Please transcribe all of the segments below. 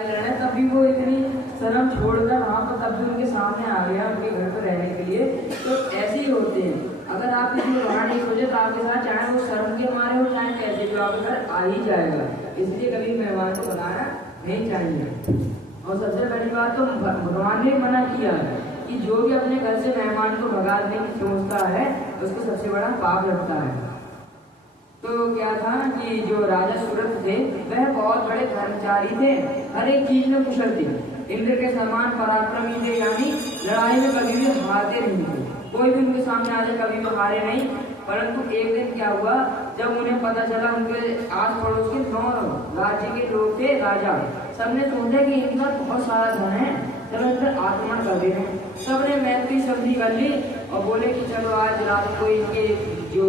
तब भी वो इतनी शर्म छोड़कर वहाँ पर तब भी उनके सामने आ गया उनके घर पर रहने के लिए। तो ऐसे ही होते हैं, अगर आप किसी को वहाँ नहीं खोजे तो आपके साथ चाहे वो शर्म के मारे हो चाहे कैसे भी आपके घर आ ही जाएगा। इसलिए कभी मेहमान को बनाना नहीं चाहिए। और सबसे बड़ी बात तो भगवान ने मना किया है कि जो भी अपने घर से मेहमान को भगा देने की सोचता है उसको सबसे बड़ा पाप लगता है। तो क्या था कि जो राजा सूरत थे वह बहुत बड़े कर्मचारी थे, हर एक चीज में कुशल थे, इंद्र के समान पराक्रमी थे, यानी लड़ाई में कभी भी हारते नहीं थे। कोई भी उनके सामने आ जाए कभी भी हारे नहीं। परंतु एक दिन क्या हुआ, जब उन्हें पता चला उनके आस पड़ोस के 9 राज्य के लोग थे राजा, सबने सोचा कि इनका बहुत सारा धन है, चलो इन पर आक्रमण कर देते हैं। सबने मैत्री संधि कर ली और बोले कि चलो आज रात को इनके जो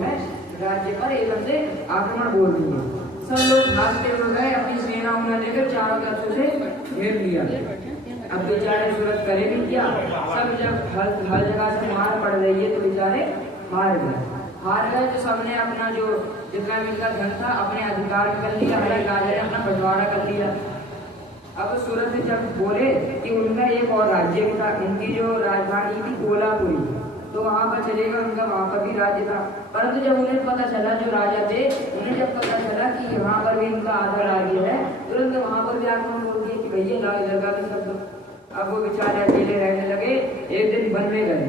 है राज्य पर एकदम से आक्रमण बोल दिए। सब लोग भागते हुए गए, अपनी सेना उन्हें लेकर चारों तरफ से घेर लिया। अब बेचारे सूरत करे भी क्या, सब जब हर जगह से मार पड़ रही है तो बेचारे हार गए। तो सबने अपना जो जितना भी इनका धन था अपने अधिकार में कर लिया, हर एक राजा ने अपना बंटवारा कर लिया। अब सूरत से जब बोले कि उनका एक और राज्य भी था, उनकी जो राजधानी थी कोल्हापुरी, तो वहाँ पर चलेगा, उनका वहाँ पर भी राज्य था। परंतु जब उन्हें पता चला, जो राजा थे उन्हें जब पता चला कि वहाँ पर भी इनका आधा राज्य है, तुरंत वहाँ पर भी आक्रमण बोल दिया कि भैया लगा के सब लोग। अब वो बेचारे अकेले रहने लगे। एक दिन वन में गए,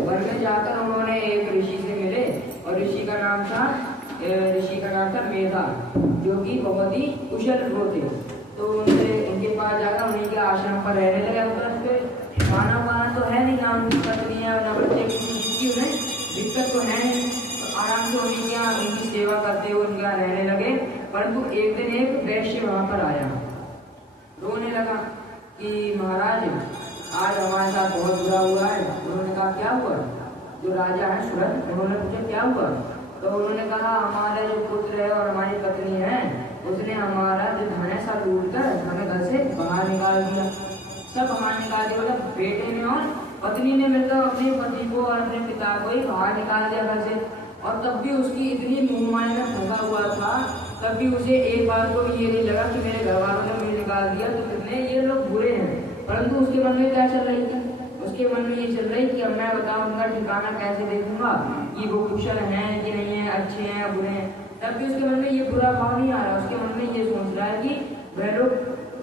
वन में जाकर उन्होंने एक ऋषि से मिले और ऋषि का नाम था मेधा, जो कि बहुत ही कुशल वो थे। तो उनके पास जाकर उन्हीं के आश्रम पर रहने लगे। उस पे खाना तो है नहीं, ना उनकी पत्नियां ना बच्चे, किसी उन्हें दिक्कत तो है नहीं, तो आराम से उनकी सेवा करते हुए उनके यहाँ रहने लगे। परंतु एक दिन एक वैश्य वहां पर आया, रोने लगा कि महाराज आज हमारे साथ बहुत बुरा हुआ है। उन्होंने कहा क्या हुआ? जो राजा है सूरत, उन्होंने पूछा क्या हुआ? तो उन्होंने कहा हमारा जो पुत्र है और हमारी पत्नी है, उसने हमारा जो धन है सब लूट कर हमें घर से बाहर निकाल दिया। सब बाहर निकाल दिया, मतलब बेटे ने और पत्नी ने मिलकर अपने पति को और अपने पिता को ही बाहर निकाल दिया घर से। और तब भी उसकी इतनी मुंहमाई में फंसा हुआ था, तब भी उसे एक बार को भी ये नहीं लगा कि मेरे घर वालों ने मुझे निकाल दिया तो कितने ये लोग बुरे हैं। परंतु उसके मन में क्या चल रही थी? उसके मन में ये चल रही कि अब मैं बताऊं उनका ठिकाना कैसे देखूंगा कि वो कुशल हैं कि नहीं है, अच्छे हैं या बुरे हैं। तब भी उसके मन में ये बुरा भाव नहीं आ रहा, उसके मन में ये सोच रहा है कि वह लोग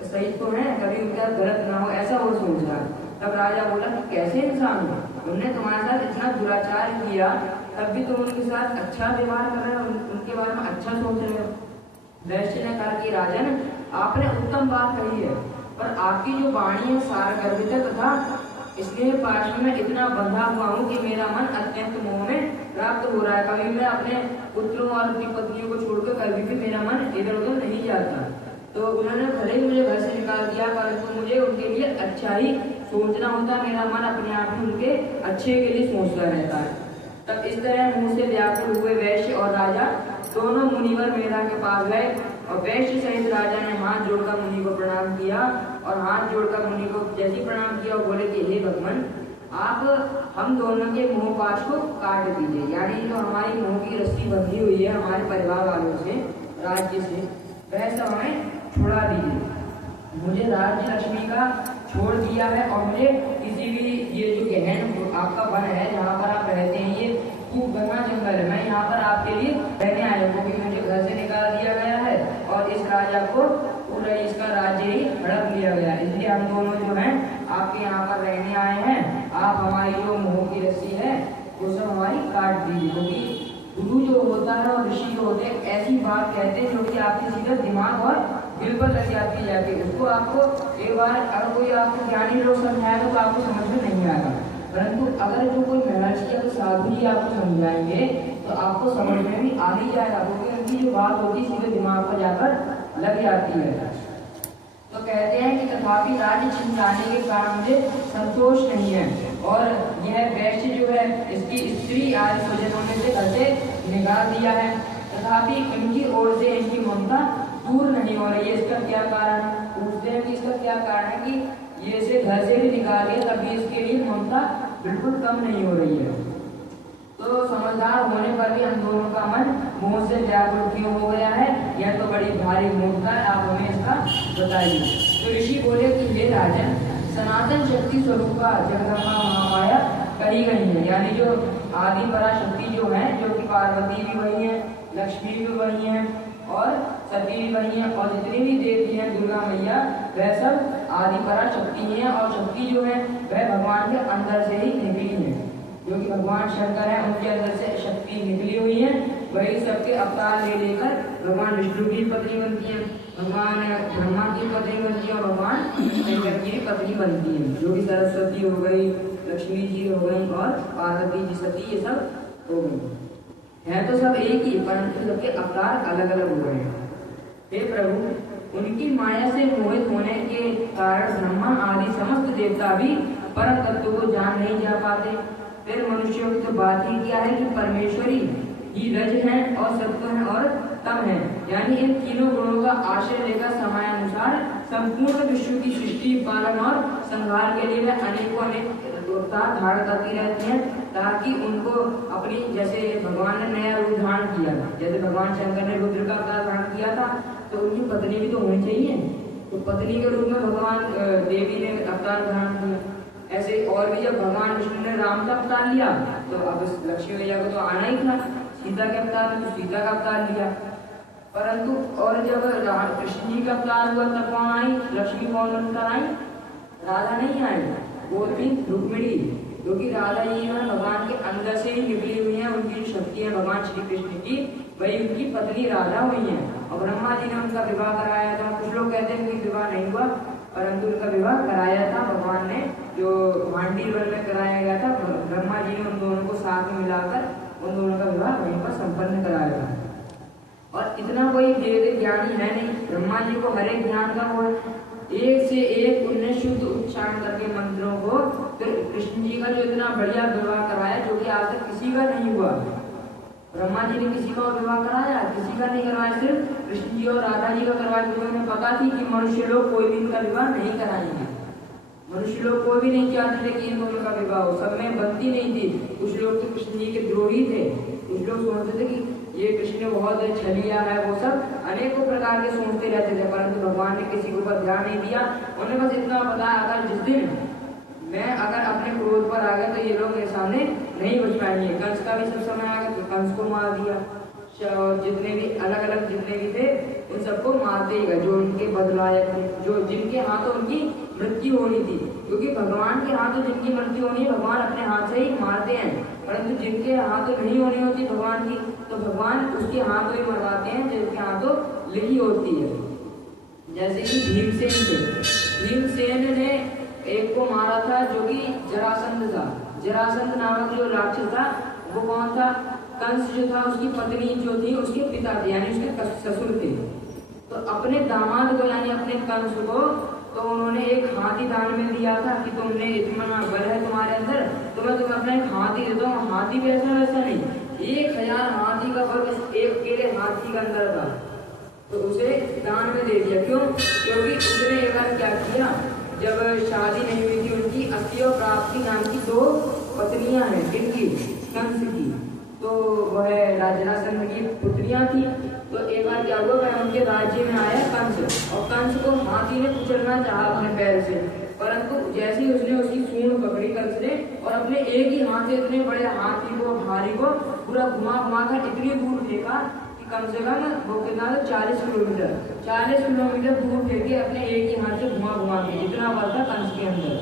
सही तो है, कभी उनका गलत ना हो, ऐसा वो सोच रहा है। तब राजा बोला कि कैसे इंसान हो, उन्होंने तुम्हारे साथ इतना दुराचार किया, तब भी तुम उनके साथ अच्छा व्यवहार कर रहे हो, उनके बारे में अच्छा सोच रहे हो। वैश्य ने कहा कि राजन, आपने उत्तम बात कही है, पर आपकी जो वाणी है सारगर्भित तथा इसलिए पार्श्व में इतना बंधा हुआ हूँ कि मेरा मन अत्यंत मोह में प्राप्त हो रहा है। कभी मैं अपने पुत्रों और अपनी पत्नियों को छोड़कर कभी भी मेरा मन इधर उधर नहीं जाता। तो उन्होंने भले ही मुझे घर से निकाल दिया, परंतु मुझे उनके लिए अच्छा ही सोचना होता, मेरा मन अपने आप ही उनके अच्छे के लिए सोचता रहता है। तब इस तरह मुंह से व्याकुल हुए वैश्य और राजा दोनों मुनिवर मेधा के पास गए और वैश्य सहित राजा ने हाथ जोड़कर मुनि को प्रणाम किया और हाथ जोड़कर मुनि को जैसे प्रणाम किया और बोले कि हे भगवान, आप हम दोनों के मोह पाश को काट दीजिए, यानी जो हमारी मोह की रस्सी बंधी हुई है हमारे परिवार वालों से, राज्य से, वह सब हमें छुड़ा दीजिए। मुझे राज्य लक्ष्मी का छोड़ दिया है और मुझे किसी भी ये जो गहन आपका वन है जहाँ पर आप रहते हैं, ये खूब घना जंगल है, मैं यहाँ पर आपके लिए रहने आया हूँ क्योंकि मुझे घर से निकाल दिया गया है और इस राजा को पूरा इसका राज्य ही हड़प लिया गया है। इसलिए हम दोनों जो हैं आपके यहाँ पर रहने आए हैं। आप हमारी जो मोह की रस्सी है वो सब हमारी काट दीजिए, क्योंकि गुरु जो होता है और ऋषि जो होते हैं ऐसी बात कहते हैं जो कि आपके सीधे दिमाग और दिल पर लग जाती है। उसको आपको एक बार अगर कोई आपको ज्ञानी लोग समझाएगा तो आपको समझ में नहीं आएगा, परंतु अगर जो कोई महर्षि या साधु ही आपको समझाएंगे तो आपको समझ में भी आ ही जाएगा, क्योंकि उनकी जो बात होती है सीधे दिमाग पर जाकर लग जाती है। तो कहते हैं कि तथापि राज्य छिन जाने के कारण मुझे संतोष नहीं है और यह वैश्य जो है इसकी स्त्री आदि स्वजनों में से घर से निकाल दिया है, तथापि इनकी ओर से इनकी ममता दूर नहीं हो रही है। इसका क्या कारण है? पूछते हैं कि इसका क्या कारण है कि ये इसे घर से भी निकाल दिया तभी इसके लिए ममता बिल्कुल कम नहीं हो रही है। तो समझदार होने पर भी हम दोनों का मन मोह से व्याकुल क्यों हो गया है? यह तो बड़ी भारी मूर्खता है, आप हमें इसका बताइए। तो ऋषि बोले कि हे राजन, सनातन शक्ति स्वरूपा जगदम्बा महामाया कही गई है, यानी जो आदि पराशक्ति जो है, जो कि पार्वती भी वही है, लक्ष्मी भी वही है और सती भी वही है, और जितनी भी देवी हैं दुर्गा मैया वह सब आदि पराशक्ति हैं। और शक्ति जो है वह भगवान के अंदर से ही निकली है, जो कि भगवान शंकर है उनके अंदर से शक्ति निकली हुई है। वही सबके अवतार ले लेकर भगवान विष्णु की पत्नी बनती है, भगवान ब्रह्मा की पत्नी बनती है और भगवान शंकर की पत्नी बनती है, जो कि सरस्वती हो गई, लक्ष्मी जी हो गई और पार्वती जी, सती, ये सब हो गई। है तो सब एक ही, परंतु सबके अवतार अलग अलग हो गए हैं। हे प्रभु, उनकी माया से मोहित होने के कारण ब्रह्मा आदि समस्त देवता भी परम तत्व को जान नहीं जा पाते। फिर मनुष्यों की तो बात ही क्या है कि परमेश्वरी ही रज है और सत्व है और तम है, यानी इन तीनों गुणों का आश्रय लेकर समयानुसार संपूर्ण विश्व की सृष्टि, पालन और संहार के लिए वे अनेकों अनेक अवतार धारण करती रहती हैं, ताकि उनको अपनी, जैसे भगवान ने नया रूप धारण किया, जैसे भगवान शंकर ने रुद्र का अवतार धारण किया था, तो उनकी पत्नी भी तो होनी चाहिए, तो पत्नी के रूप में भगवान देवी ने अवतार धारण किया। ऐसे और भी जब भगवान विष्णु ने राम का अवतार लिया, तो अब लक्ष्मी मैया को तो आना ही था, सीता के अवतार में तो सीता का अवतार लिया। परंतु और जब कृष्ण जी का अवतार हुआ तब कौन आई? लक्ष्मी कौन बनकर आई? राधा नहीं आई, वो थी रुक्मिणी, क्योंकि राधा जी में भगवान के अंदर से ही निकली हुई है, उनकी जो शक्ति है भगवान श्री कृष्ण की, वही उनकी पत्नी राधा हुई है। और ब्रह्मा जी ने उनका विवाह कराया था। कुछ लोग कहते हैं कि विवाह नहीं हुआ, परंतु उनका विवाह कराया था भगवान ने, जो भांडी वन में कराया गया था। ब्रह्मा जी ने उन दोनों को साथ में मिलाकर उन दोनों का विवाह वहीं पर संपन्न कराया था। और इतना कोई वेद ज्ञानी है नहीं, ब्रह्मा जी को हर एक ज्ञान का वो एक से एक उन्हें शुद्ध उच्चारण करके मंत्रों को, फिर कृष्ण जी का जो इतना बढ़िया विवाह कराया, जो कि आज तक किसी का नहीं हुआ। ब्रह्मा जी ने किसी का विवाह कराया? किसी का नहीं करवाया, सिर्फ कृष्ण जी और राधा जी का करवाया, क्योंकि उन्हें पता थी कि मनुष्य लोग कोई भी इनका विवाह नहीं कराएंगे। मनुष्य लोग कोई भी नहीं चाहते थे कि इन दोनों का विवाह हो, सब में बनती नहीं थी। कुछ लोग तो कृष्ण जी के द्रोही थे, कुछ लोग सोचते थे कि ये कृष्ण बहुत छलिया है, वो सब अनेकों प्रकार के सोचते रहते थे, परंतु भगवान ने किसी के ऊपर ध्यान नहीं दिया। उन्हें बस इतना बताया, अगर जिस दिन मैं अगर अपने क्रोध पर आ गया तो ये लोग मेरे सामने नहीं बच पाएंगे। कंस का भी सब समय आ गया तो कंस को मार दिया, जितने भी अलग अलग जितने भी थे उन सबको मारते ही गए, जो उनके बदलायक थे, जो जिनके हाथों उनकी मृत्यु होनी थी, क्योंकि भगवान के हाथों जिनकी मृत्यु होनी है भगवान अपने हाथ से ही मारते हैं, परंतु जिनके हाथों नहीं होनी होती भगवान की, तो भगवान उसके हाथों ही मरवाते हैं जिनके हाथों लिखी होती है। जैसे कि भीमसेन थे, भीमसेन ने एक को मारा था जो कि जरासंध था। जरासंध नामक जो राक्षस था वो कौन था? कंस जो था उसकी पत्नी जो थी उसके पिता थे, यानी उसके ससुर थे। तो अपने दामाद को यानी अपने कंस को तो उन्होंने एक हाथी दान में दिया था कि तुमने इतना बल है तुम्हारे अंदर, तो मैं तुम्हें अपना एक हाथी देता हूँ। हाथी भी ऐसा वैसा नहीं, 1000 हाथी का बल एक अकेले हाथी का अंदर था, तो उसे दान में दे दिया। क्यों? क्योंकि उसने एक बार क्या किया, जब शादी नहीं हुई थी उनकी, अस्ति और प्राप्ति नाम की 2 पत्नियां हैं इनकी, कंस की, तो वह राजरासंध की पुत्रियां थी। तो एक बार क्या हुआ, वह उनके राज्य में आया कंस, और कंस को हाथी ने कुचलना चाहा अपने पैर से, परंतु जैसे ही उसने उसकी सूंड पकड़ी कंस ने और अपने एक ही हाथ से इतने बड़े हाथी को, भारी को पूरा घुमा घुमा कर इतनी दूर फेंका कि कम से कम वो कितना था 40 किलोमीटर दूर फेंके अपने एक ही हाथ से घुमा घुमा के। इतना बल था कंस के अंदर,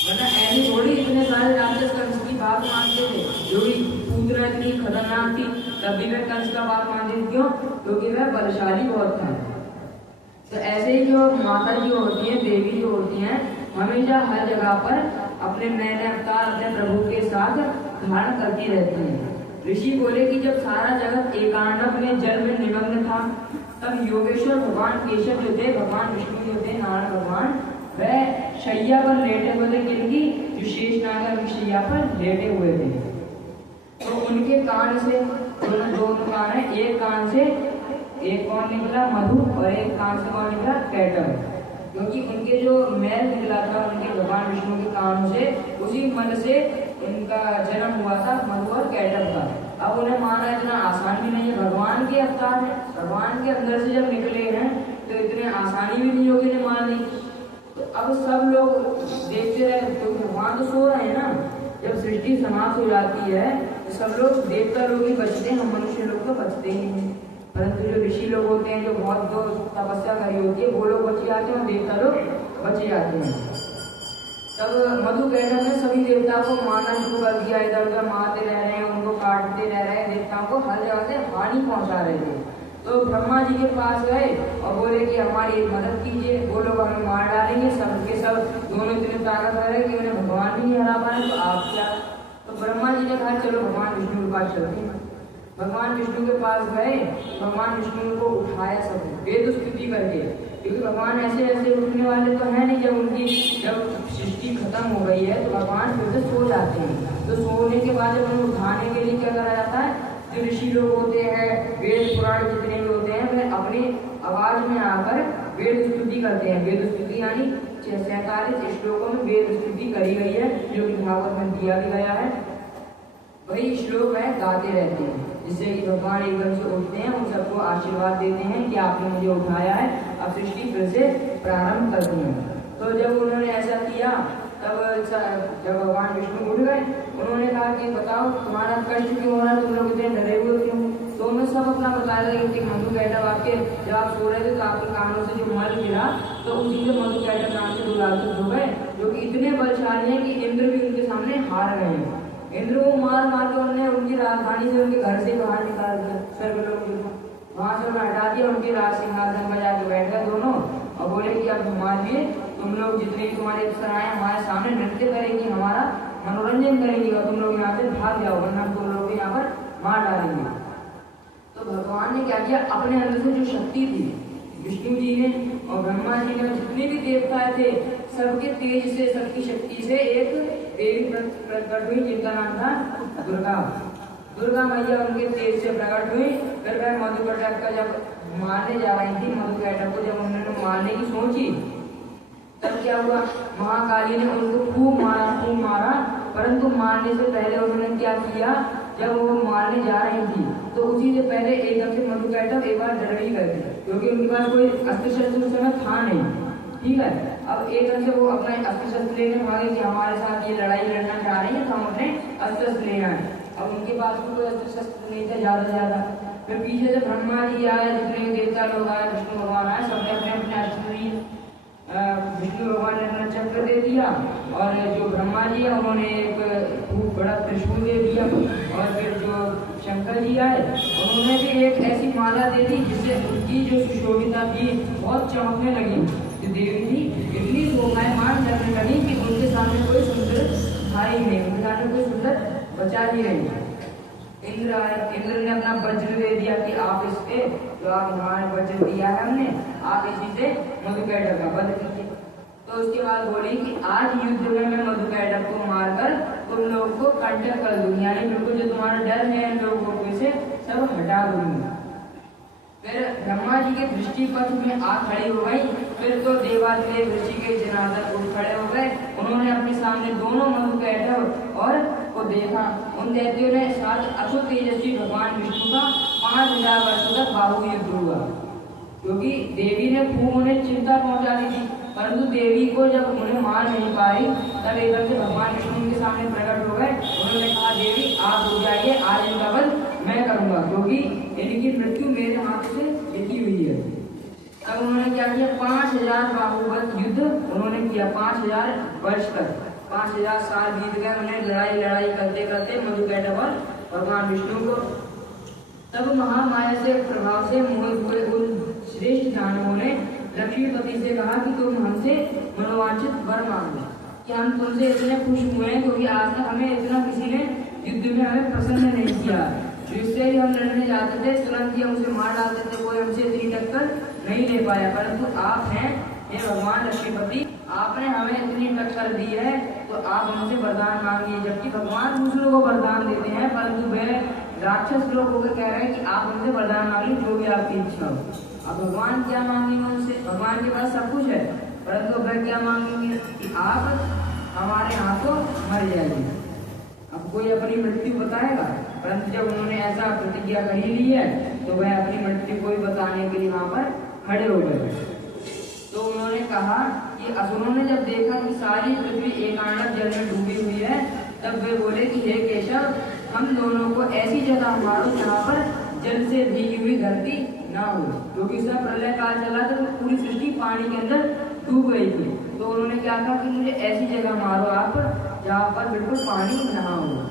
वरना ऐसी थोड़ी इतने सारे राक्षस कंस की बात मानते थे, जो भी पूतना इतनी खतरनाक थी तब भी वह कंस का बात मानते थे। क्यों? क्योंकि वह बलशाली बहुत था। तो ऐसे ही जो माता जी होती हैं, देवी जो होती हैं, हमेशा हर जगह पर अपने नए नए अवतार अपने प्रभु के साथ धारण करती रहती हैं। ऋषि बोले कि जब सारा जगत एकांडव में जल में निमग्न था, तब योगेश्वर भगवान केशव जो थे, भगवान विष्णु जो थे, नारायण भगवान, वह शैया पर लेटे हुए थे। किनकी? जो शेष नागर की शैया पर लेटे हुए थे। तो उनके कान से दोनों कान है, एक कान से एक कौन निकला? मधु, और एक कान से कौन निकला? कैटव, क्योंकि उनके जो मैल निकला था उनके भगवान विष्णु के कान से, उसी मल से उनका जन्म हुआ था, मधु और कैटव का। अब उन्हें माना इतना आसान भी नहीं है, भगवान के अवतार है, भगवान के अंदर से जब निकले हैं तो इतने आसानी भी नहीं होगी मारने। तो अब सब लोग देखते रहे, तो भगवान तो सो रहे हैं ना। जब सृष्टि समाप्त हो जाती है तो सब लोग देवता लोग ही बचते हैं, हम मनुष्य लोग तो बचते ही नहीं। परंतु जो ऋषि लोग होते हैं, जो बहुत जो तपस्या करी होती है, वो लोग बच जाते हैं और देवता लोग बच जाते हैं। तब मधुकैटभ ने सभी देवताओं को मारना शुरू कर दिया, इधर उधर मारते रह रहे हैं, उनको काटते रह रहे हैं, देवताओं को हर जगह से हानि पहुंचा रहे थे। तो ब्रह्मा जी के पास गए और बोले कि हमारी मदद कीजिए, वो लोग हमें मार डालेंगे, सबके सब दोनों इतने ताकतवर है कि उन्हें भगवान भी नहीं हरा पाए, तो आप क्या। तो ब्रह्मा जी ने कहा चलो भगवान विष्णु के पास चलते हैं। भगवान विष्णु के पास गए, भगवान विष्णु को उठाया सब वेद स्तुति करके, क्योंकि भगवान ऐसे ऐसे उठने वाले तो है नहीं। जब सृष्टि खत्म हो गई है तो भगवान फिर से सो जाते हैं। तो सोने के बाद जब उन्हें उठाने के लिए क्या करा जाता है, जो ऋषि लोग होते हैं, वेद पुराण जितने भी होते हैं, वह अपनी आवाज में आकर वेद स्तुति करते हैं। वेद स्तुति यानी 47 श्लोकों में वेद स्तुति करी गई है, जो कि भागवत में दिया भी गया है। वही श्लोक है गाते रहते हैं, जिससे कि भगवान एकदम से उठते हैं, उन सबको आशीर्वाद देते हैं कि आपने मुझे उठाया है, अब सृष्टि फिर से प्रारंभ करती है। तो जब उन्होंने ऐसा किया, तब जब भगवान विष्णु उठ गए, उन्होंने कहा कि बताओ तुम्हारा कष्ट क्यों हो रहा है, तुम लोग इतने डरे हुए क्यों। तो उन्होंने सब अपना बताया था कि मधुकैटभ आपके जब आप सो रहे थे तो आपके कानों से जो मल गिरा, तो उसी से मधुकैटभ नाम से दुरासुर हो गए, जो कि इतने बलशाली हैं कि इंद्र भी उनके सामने हार गए हैं। इंद्र को मार मार के उन्होंने उनकी राजधानी से, उनके घर से बाहर निकाल दिया, स्वर्गलोक को वहां से उन्हें हटा दिया, उनके राज सिंहासन पर जाके बैठ गए दोनों और बोले कि अब हमारे लिए तुम लोग जितने तुम्हारे अप्सराएं हमारे सामने नृत्य करेंगी, हमारा मनोरंजन करेंगी, और तुम लोग यहाँ से भाग जाओ, वरना तुम लोग यहाँ पर मार डालेंगे। तो भगवान ने क्या किया, अपने अंदर से जो शक्ति थी, विष्णु जी ने और ब्रह्मा जी ने, जितने भी देवता थे, सबके तेज से, सबकी शक्ति से एक देवी प्रकट हुई, जिनका नाम था दुर्गा। दुर्गा मैया उनके तेज से प्रकट हुई। फिर वह मधुकैटभ का जब मारने जा रही थी, मधुकैटभ को जब उन्होंने मारने की सोची, तब क्या हुआ, महाकाली ने उनको खूब मारा। परंतु मारने से पहले उन्होंने क्या किया, जब वो मारने जा रही थी तो उसी से पहले एकदम से मधुकैटभ एक बार डर भी गए थे, क्योंकि उनके पास कोई अस्त्र शस्त्र उस समय था नहीं। ठीक है, अब एकदम से वो अपना अस्त्र शस्त्र लेने भागे कि हमारे साथ ये लड़ाई लड़ना चाह रही है, तो हम अपने अस्त्र शस्त्र लेना है। अब उनके पास कोई अस्त्र शस्त्र नहीं था ज्यादा से ज्यादा। फिर पीछे से ब्रह्मा जी आए, जितने देवता लोग आए, विष्णु भगवान आए, सबने अपने अपने अस्त्र लिए। विष्णु भगवान ने अपना चक्र दे दिया, और जो ब्रह्मा जी है उन्होंने एक खूब बड़ा त्रिशूल दे दिया, और फिर जो शंकर जी आए उन्होंने भी एक ऐसी माला दे दी जिससे उनकी जो सुशोभिता थी बहुत चमकने लगी। जो देवी थी इतनी शोभायमान लगने लगी कि उनके सामने कोई सुंदर था ही नहीं, उनके सामने कोई सुंदर बचा ही नहीं। इंद्र ने अपना वज्र दे दिया कि आप इससे, जो आप हमारे वज्र दिया है हमने, आप इसी से मधुकैटभ का वध कीजिए। तो उसके बाद बोली कि आज युद्ध में मैं मधुकैटभ को मारकर तुम लोगों को कंटक कर दूंगी, यानी बिल्कुल जो तुम्हारा डर है इन लोगों से सब हटा दूंगी। फिर ब्रह्मा जी के दृष्टिपथ में आ खड़ी हो गई। फिर तो देवादेव ऋषि के जनार्दन उठ खड़े हो गए, उन्होंने अपने सामने दोनों मधुकैटभ और को देखा। उन दैत्यों ने साथ अतुल तेजस्वी भगवान विष्णु का 5000 वर्षों तक बाहु युद्ध हुआ, क्योंकि देवी ने खूब उन्हें चिंता पहुंचा दी थी। परंतु देवी को जब उन्हें मार नहीं पाई, तब एकदम से भगवान विष्णु के सामने प्रकट हो गए। उन्होंने कहा देवी आप हो जाइए, आज इनका वध मैं करूंगा, क्योंकि इनकी मृत्यु मेरे हाथ से लिखी हुई है। तब उन्होंने क्या किया, 5000 बाहुबल युद्ध उन्होंने किया, 5000 वर्ष तक, 5000 साल बीत गए। उन्हें लड़ाई करते करते मधुकैटभ और भगवान विष्णु को। तब महामाया से प्रभाव से मोहित हुए उन श्रेष्ठ दानवों ने लक्ष्मीपति से कहा कि तुम हमसे मनोवांछित वर मांगो, कि हम तुमसे इतने खुश हुए हैं क्योंकि आज तक हमें इतना किसी ने युद्ध में हमें प्रसन्न नहीं किया। जिससे ही हम लड़ने जाते थे तुरंत ही हम उसे मार डालते थे, कोई हमसे इतनी टक्कर नहीं ले पाया। परंतु आप हैं हे भगवान लक्ष्मीपति, आपने हमें इतनी टक्कर दी है, तो आप हमसे वरदान मांगिए। जबकि भगवान दूसरों को वरदान देते हैं, परंतु वे राक्षस लोग होकर कह रहे हैं कि आप हमसे वरदान मांगिए जो भी आपकी इच्छा हो। अब भगवान क्या मांगेंगे उनसे, भगवान के पास सब कुछ है, परंतु वह क्या मांगेंगे कि आप हमारे हाथों मर जाइए। अब कोई अपनी मृत्यु बताएगा, परंतु जब उन्होंने ऐसा प्रतिज्ञा कर ही ली है तो वह अपनी मृत्यु को भी बताने के लिए वहां पर खड़े हो गए। तो उन्होंने कहा कि असुरों ने जब देखा कि सारी पृथ्वी एकांडक जल में डूबी हुई है, तब वे बोले कि हे केशव, हम दोनों को ऐसी जगह मारो जहाँ पर जल से भीगी हुई धरती ना हो, क्योंकि इस समय प्रलय काल चला था तो पूरी सृष्टि पानी के अंदर डूब गई थी। तो उन्होंने क्या कहा कि मुझे ऐसी जगह मारो आप जहाँ पर बिल्कुल पानी ना हो।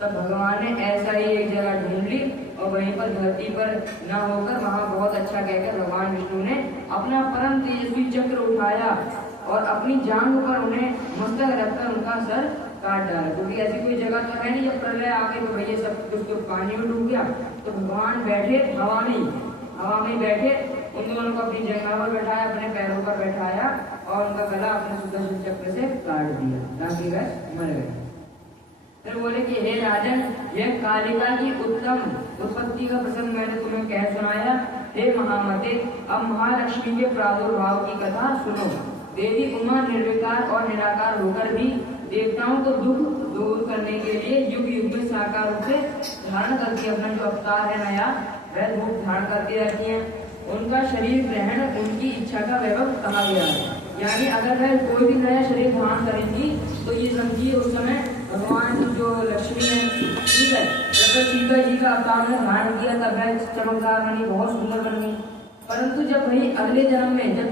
तब भगवान ने ऐसा ही एक जगह ढूंढ ली और वहीं पर धरती पर न होकर वहां बहुत अच्छा कहकर भगवान विष्णु ने अपना परम तेजस्वी चक्र उठाया और अपनी जांघ पर उन्हें मस्तक रखकर उनका सर काट डाला, क्योंकि ऐसी कोई जगह तो है नहीं जब प्रलय आ गई तो भैया सब कुछ तो पानी में डूब गया। तो भगवान बैठे हवा में बैठे, उन दोनों को अपनी जगह पर बैठाया, अपने पैरों पर बैठाया और उनका गला अपने सुदर्शन चक्र से काट दिया, ताकि वह मर गए। फिर बोले कि हे राजन, यह कालिका की उत्तम उत्पत्ति का प्रसंग मैंने तुम्हें कह सुनाया। हे महामते, अब महालक्ष्मी के प्रादुर्भाव की कथा सुनो। देवी उमा निर्विकार और निराकार होकर भी देवताओं को दुख दूर करने के लिए युग युग में साकार रूप से धारण करके अपना जो अवतार है नया वह रूप धारण करके रखी है। उनका शरीर ग्रहण उनकी इच्छा का वैभव कहा गया है। यानी अगर वह कोई भी नया शरीर धारण करेंगी तो ये समझिए उस समय भगवान जो लक्ष्मी है, ठीक है, जब सीता जी का अवतार ने धारण किया तब वह चमकदार बनी, बहुत सुंदर बन गई। परंतु जब वही अगले जन्म में जब